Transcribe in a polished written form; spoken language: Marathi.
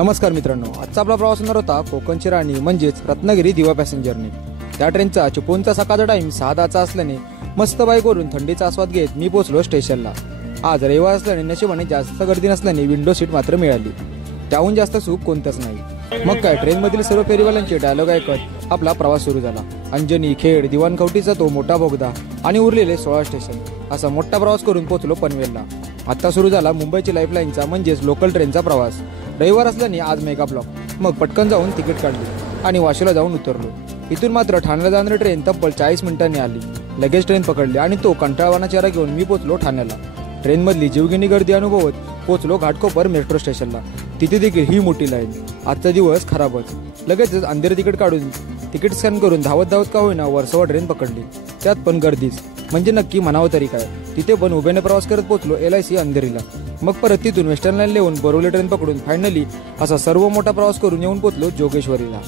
नमस्कार मित्रांनो, आजचा आपला प्रवास होणार होता कोकणची राणी म्हणजेच रत्नागिरी दिवा पॅसेंजरने। त्या ट्रेनचा चिपळूणचा सकाळचा टाइम 6:10 असल्याने मस्त बाईकवरून थंडीचा आस्वाद घेत मी पोहोचलो स्टेशनला। आज रविवार असल्याने नशिबाने जास्त गर्दी नसल्याने विंडो सीट मात्र मिळाली। त्याहून जास्त सुख कोणतंच नाही। मग काय, ट्रेन मधील सर्व फेरीवाल्यांचे डायलॉग ऐकत आपला प्रवास सुरू झाला। अंजनी, खेड, दिवाणखवटीचा तो मोठा बोगदा आणि उरलेले 16 स्टेशन असा मोठा प्रवास करून पोहोचलो पनवेलला। आता सुरू झाला मुंबईची लाईफलाईनचा म्हणजेच लोकल ट्रेनचा प्रवास। रविवार असल्याने आज मेगा ब्लॉक। मग पटकन जाऊन तिकीट काढली आणि वाशीला जाऊन उतरलो। इथून मात्र ठाण्याला जाणारी ट्रेन तब्बल 40 मिनिटांनी आली। लगेच ट्रेन पकडली आणि तो कंटाळवाणा चेहरा घेऊन मी पोहोचलो ठाण्याला। ट्रेनमधली जीवघेणी गर्दी अनुभवत पोहोचलो घाटकोपर मेट्रो स्टेशनला। तिथे देखील ही मोठी लाईन। आजचा दिवस खराबच। लगेचच अंधेर तिकीट काढून तिकीट स्कॅन करून धावत धावत का होईना वर्सोवा ट्रेन पकडली। त्यात पण गर्दीच, म्हणजे नक्की म्हणावं तरी काय। तिथे पण उभ्याने प्रवास करत पोहोचलो LIC अंधेरीला। मग परत तिथून वेस्टर्न लाईन येऊन बोरवली ट्रेन पकडून फायनली असा सर्व मोठा प्रवास करून येऊन पोहोचलो जोगेश्वरीला।